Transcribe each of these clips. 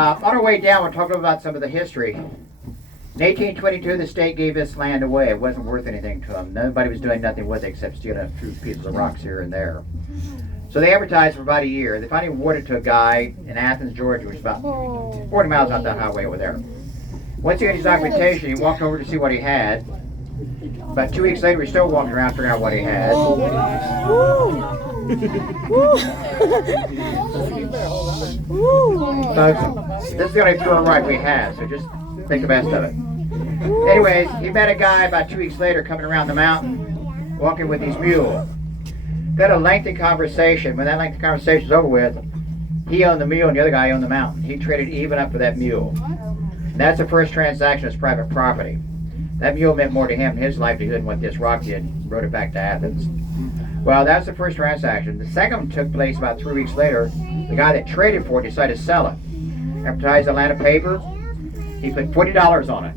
On our way down, we're talking about some of the history. In 1822, the state gave this land away. It wasn't worth anything to them. Nobody was doing nothing with it except stealing a few pieces of rocks here and there. So they advertised for about a year. They finally awarded it to a guy in Athens, Georgia, which is about 40 miles out the highway over there. Once he got his documentation, he walked over to see what he had. About 2 weeks later, he's still walking around figuring out what he had. Oh my gosh. So this is the only tour ride we have, so just make the best of it. Anyways, he met a guy about 2 weeks later coming around the mountain, walking with his mule. Got a lengthy conversation. When that lengthy conversation was over with, he owned the mule and the other guy owned the mountain. He traded even up for that mule. And that's the first transaction as private property. That mule meant more to him in his livelihood than what this rock did. Rode it back to Athens. Well, that's the first transaction. The second one took place about 3 weeks later. The guy that traded for it decided to sell it. Advertised the Atlanta paper. He put $40 on it.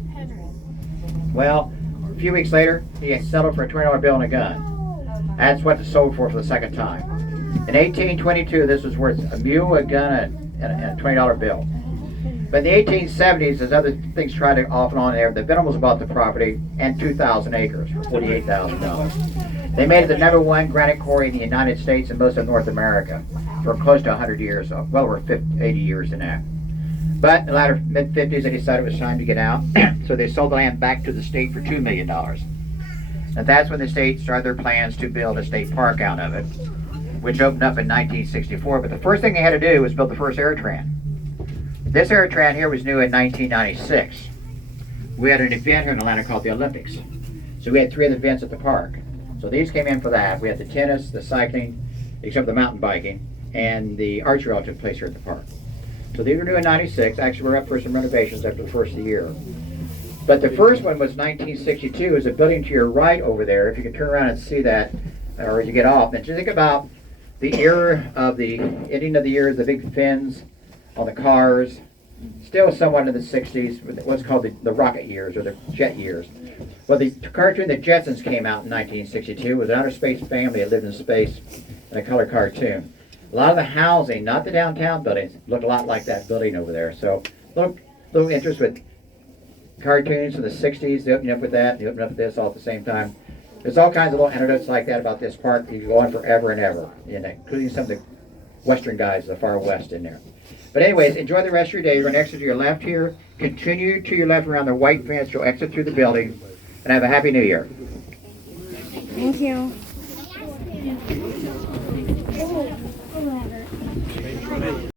Well, a few weeks later, he settled for a $20 bill and a gun. That's what it sold for the second time. In 1822, this was worth a mule, a gun, and a $20 bill. But in the 1870s, as other things tried to off and on there, the Venables bought the property and 2,000 acres for $48,000. They made it the #1 granite quarry in the United States and most of North America for close to 100 years, well over 80 years in that. But in the latter mid-50s, they decided it was time to get out, so they sold the land back to the state for $2 million. And that's when the state started their plans to build a state park out of it, which opened up in 1964. But the first thing they had to do was build the first Airtran. This Airtran here was new in 1996. We had an event here in Atlanta called the Olympics. So we had 3 of the events at the park. So these came in for that. We had the tennis, the cycling, except the mountain biking, and the archery all took place here at the park. So these were new in 96. Actually, we're up for some renovations after the first of the year. But the first one was 1962. It was a building to your right over there. If you can turn around and see that, or as you get off, and just think about the era of the ending of the years, the big fins on the cars, still somewhat in the 60s, what's called the rocket years or the jet years. Well, the cartoon The Jetsons came out in 1962. It was an outer space family that lived in space in a color cartoon. A lot of the housing, not the downtown buildings, looked a lot like that building over there. So little interest with cartoons from the 60s. They opened up with that, they opened up with this all at the same time. There's all kinds of little anecdotes like that about this park. You can go on forever and ever, including some of the western guys, the far west in there. But anyways, enjoy the rest of your day. You're going to exit to your left here. Continue to your left around the white fence. You'll exit through the building. And have a happy new year. Thank you.